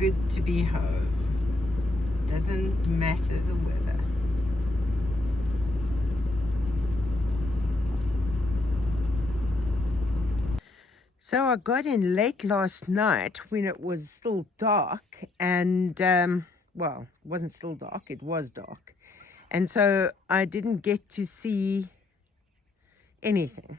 good to be home. Doesn't matter the weather. So I got in late last night when it was still dark and, well, it wasn't still dark, it was dark. And so I didn't get to see anything.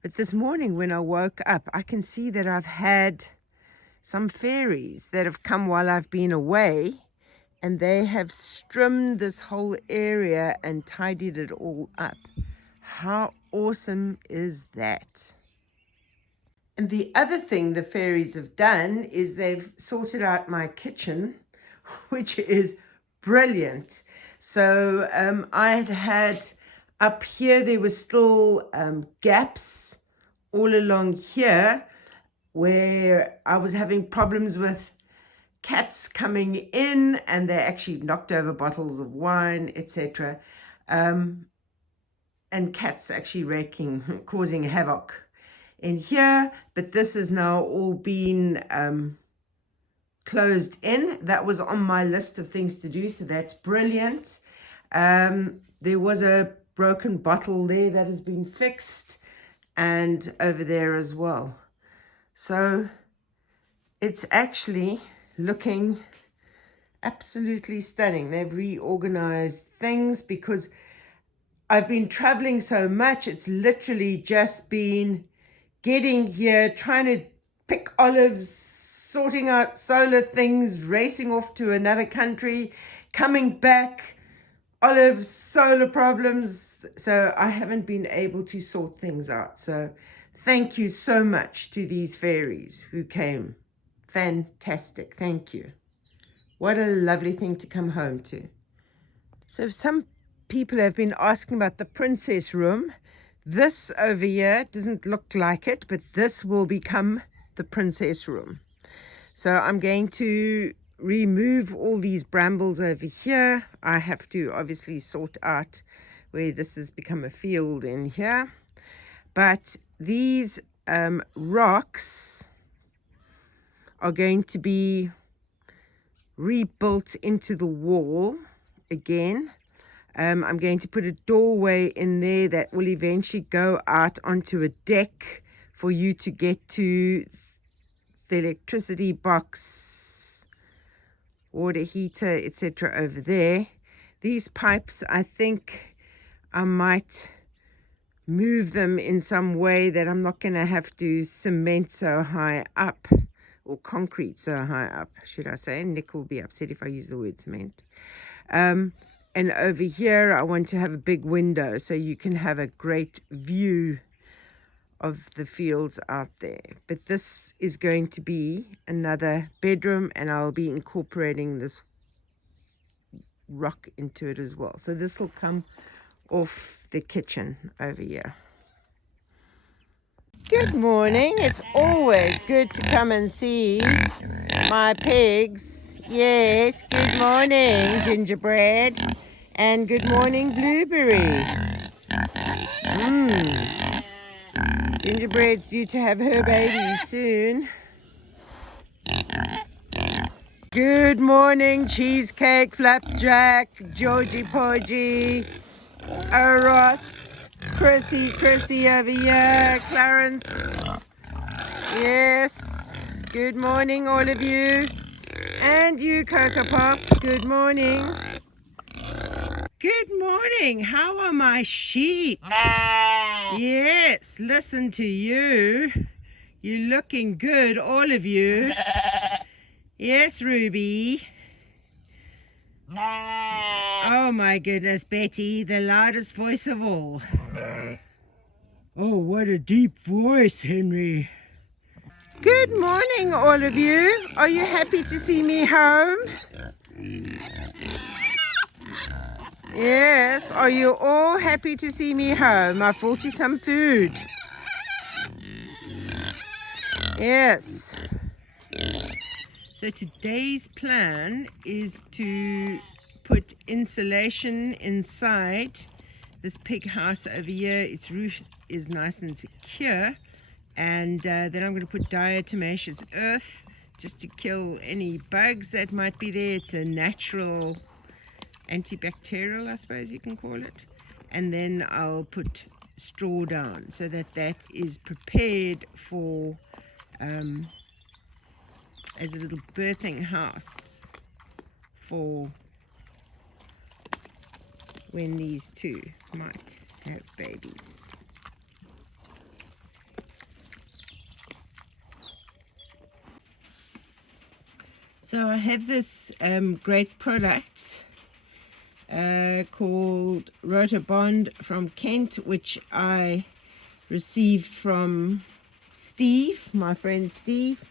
But this morning when I woke up, I can see that I've had some fairies that have come while I've been away, and they have trimmed this whole area and tidied it all up. How awesome is that? And the other thing the fairies have done is they've sorted out my kitchen, which is brilliant. So I had up here, there were still gaps all along here where I was having problems with cats coming in, and they actually knocked over bottles of wine, etc. And cats actually causing havoc in here. But this has now all been closed in. That was on my list of things to do, so that's brilliant. There was a broken bottle there that has been fixed, and over there as well. So it's actually looking absolutely stunning. They've reorganized things because I've been traveling so much. It's literally just been getting here, trying to pick olives, sorting out solar things, racing off to another country, coming back, olives, solar problems. So I haven't been able to sort things out. So thank you so much to these fairies who came. Fantastic. Thank you. What a lovely thing to come home to. So some people have been asking about the princess room. This over here doesn't look like it, but this will become the princess room. So I'm going to remove all these brambles over here. I have to obviously sort out where this has become a field in here. But these rocks are going to be rebuilt into the wall again. I'm going to put a doorway in there that will eventually go out onto a deck for you to get to the electricity box, water heater, etc. over there. These pipes, I think I might move them in some way that I'm not going to have to cement so high up, or concrete so high up, should I say. Nick will be upset if I use the word cement. And over here, I want to have a big window so you can have a great view of the fields out there. But this is going to be another bedroom, and I'll be incorporating this rock into it as well. So this will come off the kitchen over here. Good morning. It's always good to come and see my pigs. Yes, good morning, Gingerbread. And good morning, Blueberry. Gingerbread's due to have her baby soon. Good morning, Cheesecake, Flapjack, Georgie Porgy, Ross, Chrissy over here, Clarence. Yes, good morning, all of you. And you, Cocoa Pop, good morning. Good morning. How are my sheep? Yes, listen to you. You're looking good, all of you. Yes, Ruby. Oh my goodness, Betty, the loudest voice of all. Oh, what a deep voice, Henry. Good morning, all of you. Are you happy to see me home? Yes, are you all happy to see me home? I brought you some food. Yes. So today's plan is to put insulation inside this pig house over here. Its roof is nice and secure. And then I'm going to put diatomaceous earth just to kill any bugs that might be there. It's a natural antibacterial, I suppose you can call it. And then I'll put straw down so that that is prepared for as a little birthing house for when these two might have babies. So I have this great product called Rotobond from Kent, which I received from Steve, my friend Steve,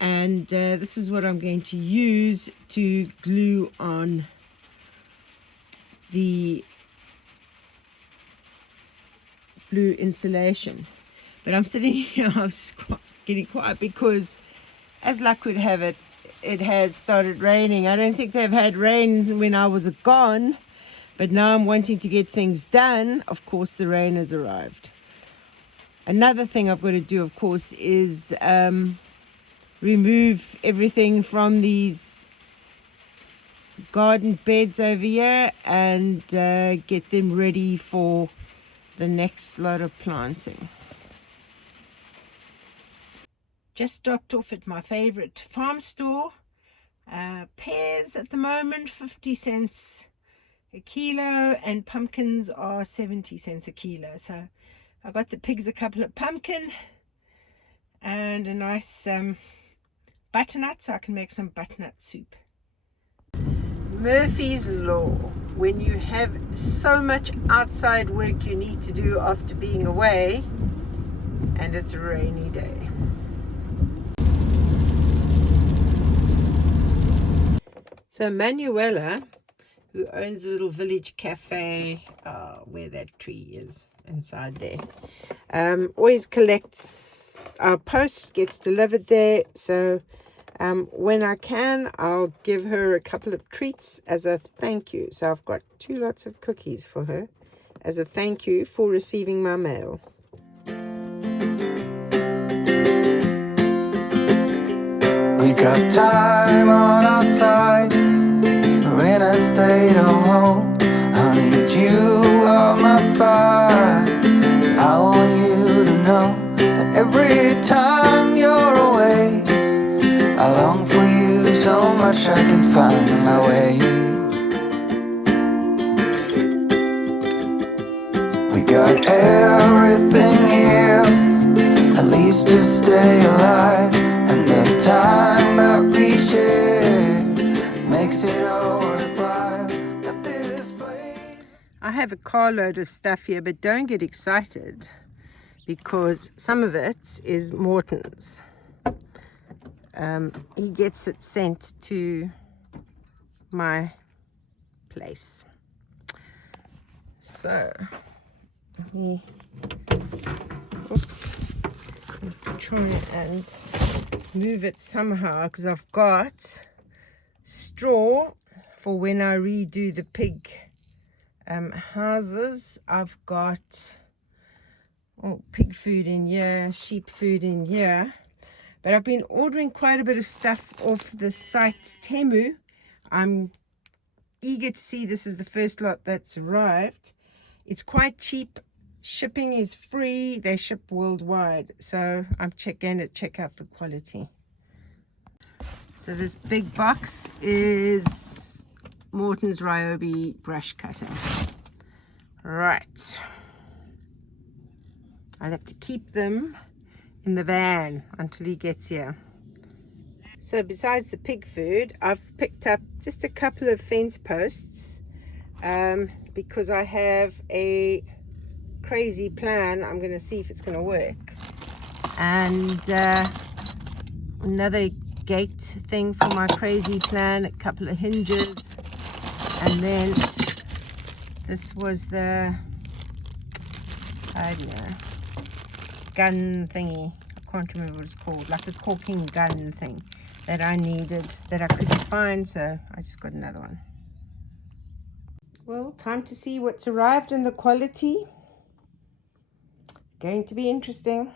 and this is what I'm going to use to glue on the blue insulation. But I'm sitting here, I was getting quiet because, as luck would have it, it has started raining. I don't think they've had rain when I was gone, but now I'm wanting to get things done. Of course, the rain has arrived. Another thing I've got to do, of course, is remove everything from these garden beds over here and get them ready for the next lot of planting. Just stopped off at my favorite farm store. Pears at the moment 50 cents a kilo, and pumpkins are 70 cents a kilo. So I got the pigs a couple of pumpkin and a nice butternut, so I can make some butternut soup. Murphy's Law. When you have so much outside work you need to do after being away and it's a rainy day. So Manuela, who owns a little village cafe, where that tree is inside there, always collects our post, gets delivered there. So when I can, I'll give her a couple of treats as a thank you. So I've got 2 lots of cookies for her as a thank you for receiving my mail. We got time on our side. We're in a state of home. I need you on my fire. I want you to know that every time you're away, I long for you so much I can find my way. We got everything here, at least to stay alive. And the time that we share makes it all worthwhile. Got this place. I have a carload of stuff here, but don't get excited because some of it is Morton's. He gets it sent to my place. So, oops, I have to try and move it somehow because I've got straw for when I redo the pig houses. I've got pig food in here, sheep food in here. But I've been ordering quite a bit of stuff off the site Temu. I'm eager to see, this is the first lot that's arrived. It's quite cheap. Shipping is free. They ship worldwide. So I'm going to check out the quality. So this big box is Morton's Ryobi brush cutting. Right. I'll have to keep them in the van until he gets here. So besides the pig food, I've picked up just a couple of fence posts because I have a crazy plan. I'm going to see if it's going to work. And another gate thing for my crazy plan, a couple of hinges, and then this was the, I don't know, gun thingy. I can't remember what it's called, like a caulking gun thing that I needed that I couldn't find, so I just got another one. Well, time to see what's arrived in the quality. Going to be interesting.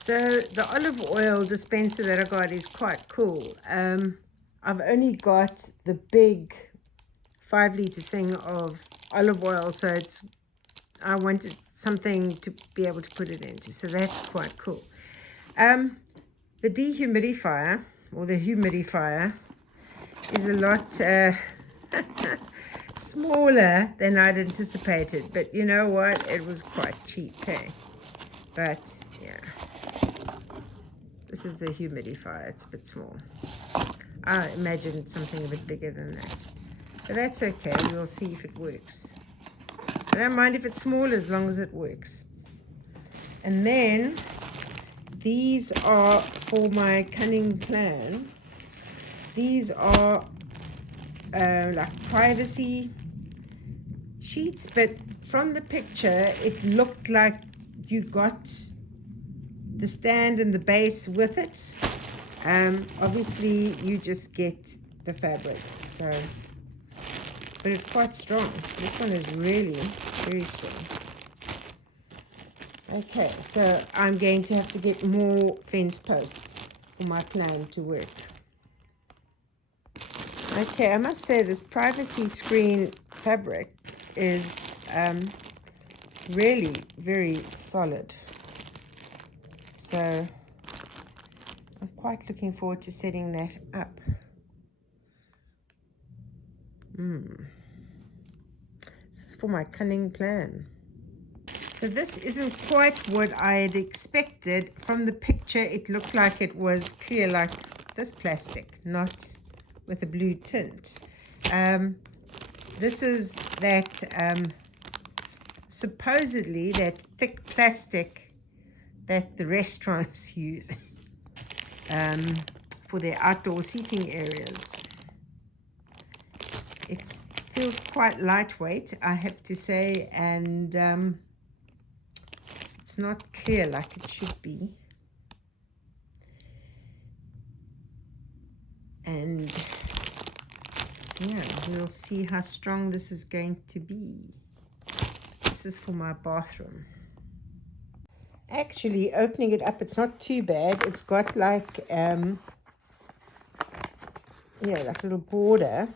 So the olive oil dispenser that I got is quite cool. I've only got the big 5-liter thing of olive oil, so I wanted something to be able to put it into, so that's quite cool. The dehumidifier, or the humidifier, is a lot smaller than I'd anticipated, but you know what, it was quite cheap, hey? But yeah, this is the humidifier. It's a bit small. I imagined something a bit bigger than that, but that's okay. We'll see if it works. I don't mind if it's small as long as it works. And then these are for my cunning plan. These are like privacy sheets, but from the picture it looked like you got the stand and the base with it. Obviously you just get the fabric, so, but it's quite strong. This one is really very strong. Okay, so I'm going to have to get more fence posts for my plan to work. Okay, I must say this privacy screen fabric is really very solid. So I'm quite looking forward to setting that up. This is for my cunning plan. So this isn't quite what I had expected. From the picture, it looked like it was clear like this plastic, not with a blue tint. This is that supposedly that thick plastic that the restaurants use for their outdoor seating areas. It feels quite lightweight, I have to say, and it's not clear like it should be. And yeah, we'll see how strong this is going to be. This is for my bathroom. Actually, opening it up, it's not too bad. It's got like yeah, like a little border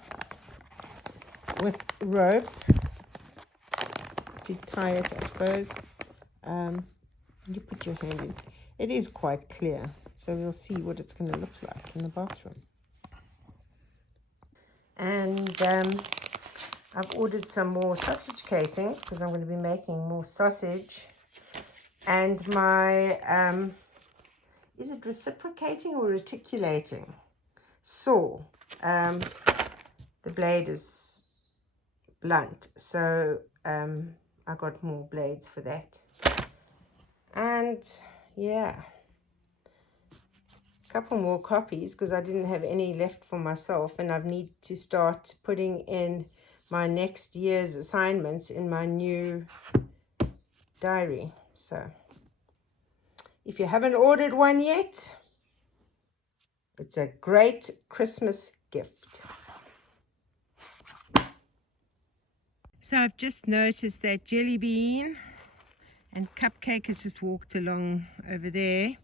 with rope to tie it, I suppose. You put your hand in. It is quite clear, so we'll see what it's going to look like in the bathroom. And I've ordered some more sausage casings because I'm going to be making more sausage. And my, is it reciprocating or reticulating saw? The blade is blunt, so I got more blades for that. And yeah, a couple more copies because I didn't have any left for myself, and I need to start putting in my next year's assignments in my new diary. So if you haven't ordered one yet, it's a great Christmas gift. So I've just noticed that Jelly Bean and Cupcake has just walked along over there.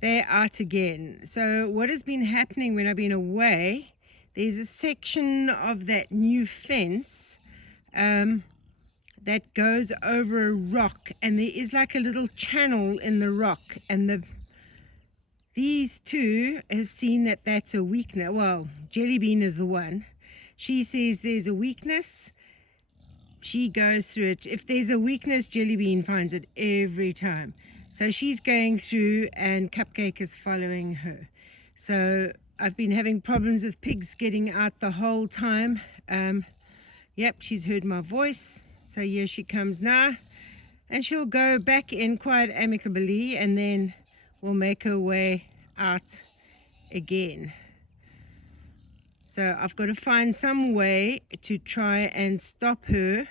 They're out again. So what has been happening when I've been away, there's a section of that new fence that goes over a rock, and there is like a little channel in the rock, and these two have seen that that's a weakness. Well, Jelly Bean is the one. She says there's a weakness. She goes through it. If there's a weakness, Jelly Bean finds it every time. So she's going through and Cupcake is following her. So I've been having problems with pigs getting out the whole time. Yep, she's heard my voice. So here she comes now. And she'll go back in quite amicably, and then we'll make her way out again. So I've got to find some way to try and stop her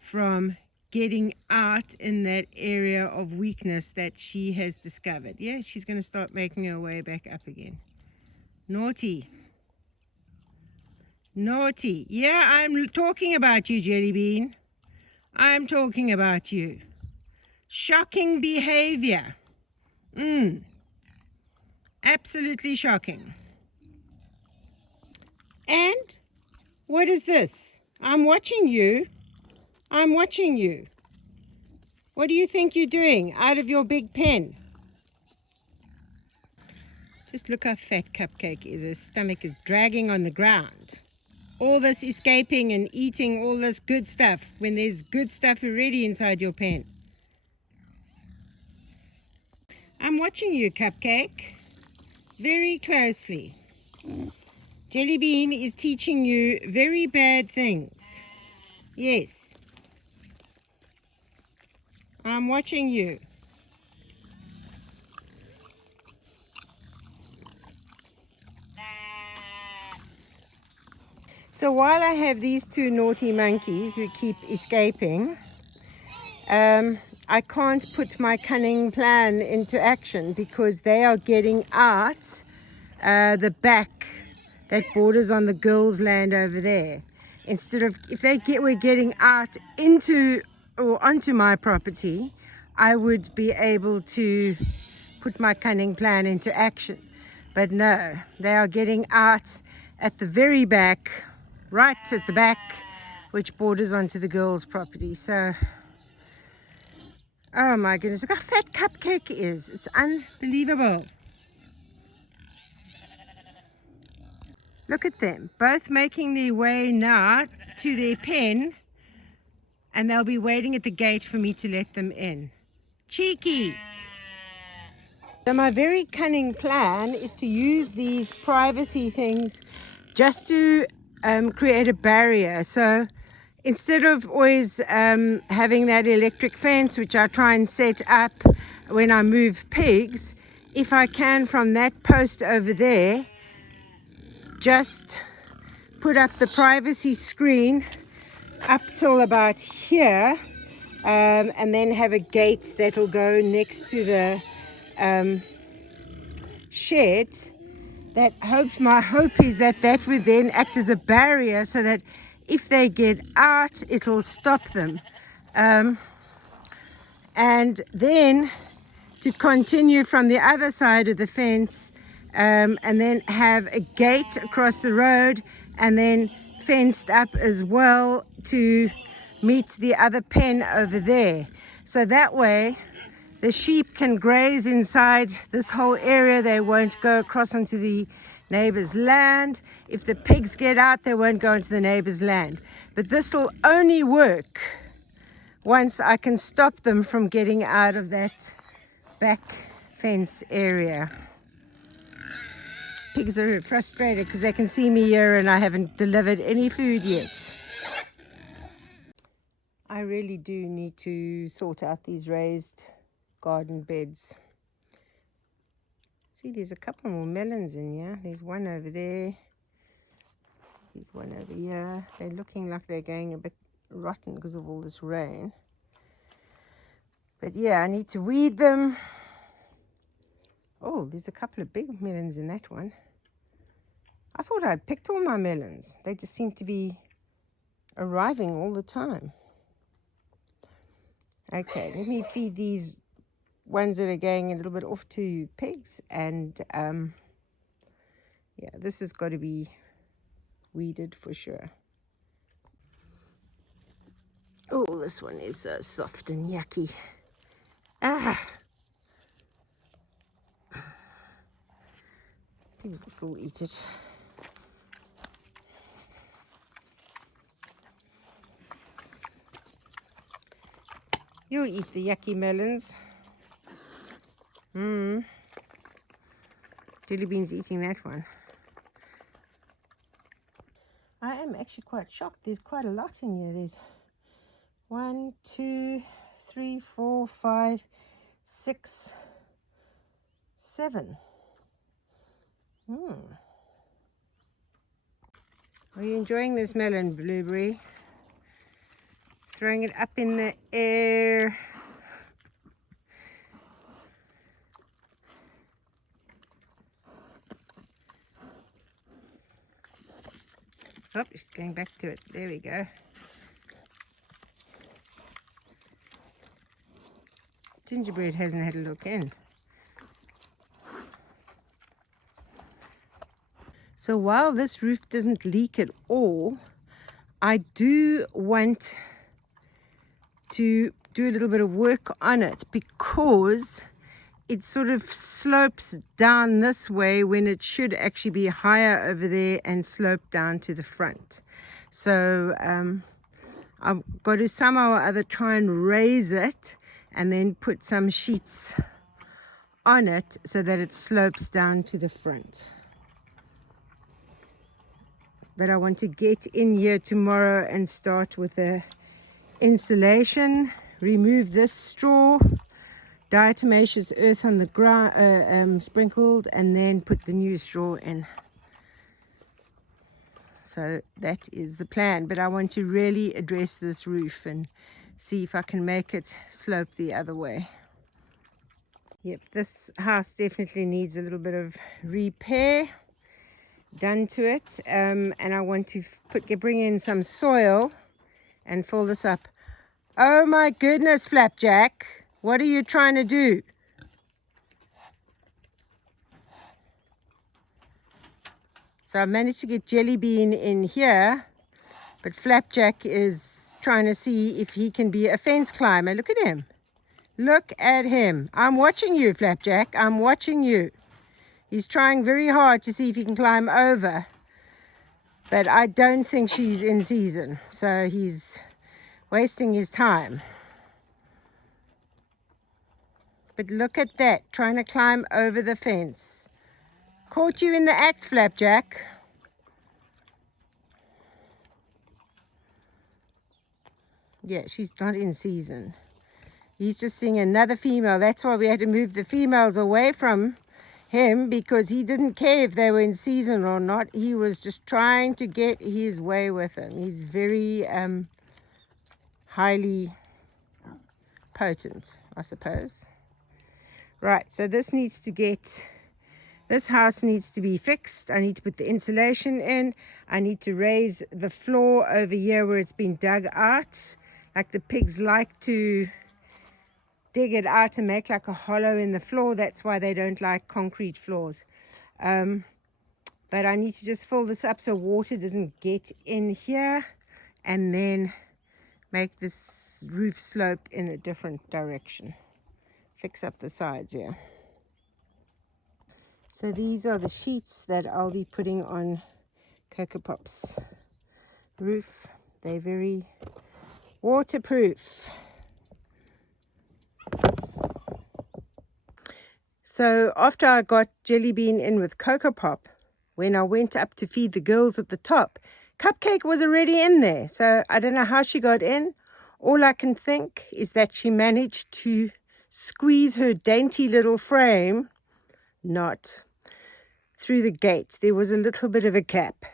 from getting out in that area of weakness that she has discovered. Yeah, she's going to start making her way back up again. Naughty. Naughty. Yeah, I'm talking about you, Jelly Bean. I'm talking about you. Shocking behavior. Absolutely shocking. And what is this? I'm watching you. I'm watching you. What do you think you're doing out of your big pen? Just look how fat Cupcake is. His stomach is dragging on the ground. All this escaping and eating all this good stuff when there's good stuff already inside your pen. I'm watching you, Cupcake, very closely. Jelly Bean is teaching you very bad things. Yes. I'm watching you. So while I have these two naughty monkeys who keep escaping, I can't put my cunning plan into action because they are getting out the back that borders on the girls' land over there. Instead of, if were getting out into or onto my property, I would be able to put my cunning plan into action. But no, they are getting out at the very back, right at the back, which borders onto the girls' property. So, oh my goodness, look how fat Cupcake is. It's unbelievable. Look at them, both making their way now to their pen, and they'll be waiting at the gate for me to let them in. Cheeky! So my very cunning plan is to use these privacy things just to create a barrier. So instead of always having that electric fence, which I try and set up when I move pigs, if I can from that post over there, just put up the privacy screen up till about here, and then have a gate that'll go next to the shed. My hope is that would then act as a barrier so that if they get out, it'll stop them. And then to continue from the other side of the fence, and then have a gate across the road and then fenced up as well to meet the other pen over there. So that way the sheep can graze inside this whole area. They won't go across onto the neighbor's land. If the pigs get out, they won't go into the neighbor's land. But this will only work once I can stop them from getting out of that back fence area. Pigs are frustrated because they can see me here and I haven't delivered any food yet. I really do need to sort out these raised garden beds. See, there's a couple more melons in here. There's one over there. There's one over here. They're looking like they're going a bit rotten because of all this rain. But yeah, I need to weed them. Oh, there's a couple of big melons in that one. I thought I'd picked all my melons. They just seem to be arriving all the time. Okay, let me feed these ones that are going a little bit off to pigs. And yeah, this has got to be weeded for sure. Oh, this one is so soft and yucky. Pigs will still eat it. You'll eat the yucky melons. Jelly Bean's eating that one. I am actually quite shocked. There's quite a lot in here. There's 1, 2, 3, 4, 5, 6, 7. Are you enjoying this melon, Blueberry? Throwing it up in the air. Oh, she's going back to it. There we go. Gingerbread hasn't had a look in. So while this roof doesn't leak at all, I do want to do a little bit of work on it because it sort of slopes down this way when it should actually be higher over there and slope down to the front. So I've got to somehow or other try and raise it and then put some sheets on it so that it slopes down to the front. But I want to get in here tomorrow and start with the installation, remove this straw, diatomaceous earth on the ground, sprinkled, and then put the new straw in. So that is the plan, but I want to really address this roof and see if I can make it slope the other way. Yep, this house definitely needs a little bit of repair done to it, and I want to bring in some soil and fill this up. Oh my goodness, Flapjack, what are you trying to do? So I managed to get Jelly Bean in here, but Flapjack is trying to see if he can be a fence climber. Look at him. Look at him. I'm watching you, Flapjack. I'm watching you. He's trying very hard to see if he can climb over, but I don't think she's in season, so he's wasting his time. But look at that, trying to climb over the fence. Caught you in the act, Flapjack. Yeah, she's not in season. He's just seeing another female. That's why we had to move the females away from him, because he didn't care if they were in season or not. He was just trying to get his way with them. He's very highly potent, I suppose. Right, so this house needs to be fixed. I need to put the insulation in. I need to raise the floor over here where it's been dug out. Like the pigs like to dig it out and make like a hollow in the floor. That's why they don't like concrete floors. But I need to just fill this up so water doesn't get in here, and then make this roof slope in a different direction. Fix up the sides here. So these are the sheets that I'll be putting on Cocoa Pop's roof. They're very waterproof. So after I got Jelly Bean in with Cocoa Pop, when I went up to feed the girls at the top, Cupcake was already in there. So I don't know how she got in. All I can think is that she managed to squeeze her dainty little frame not through the gates. There was a little bit of a gap.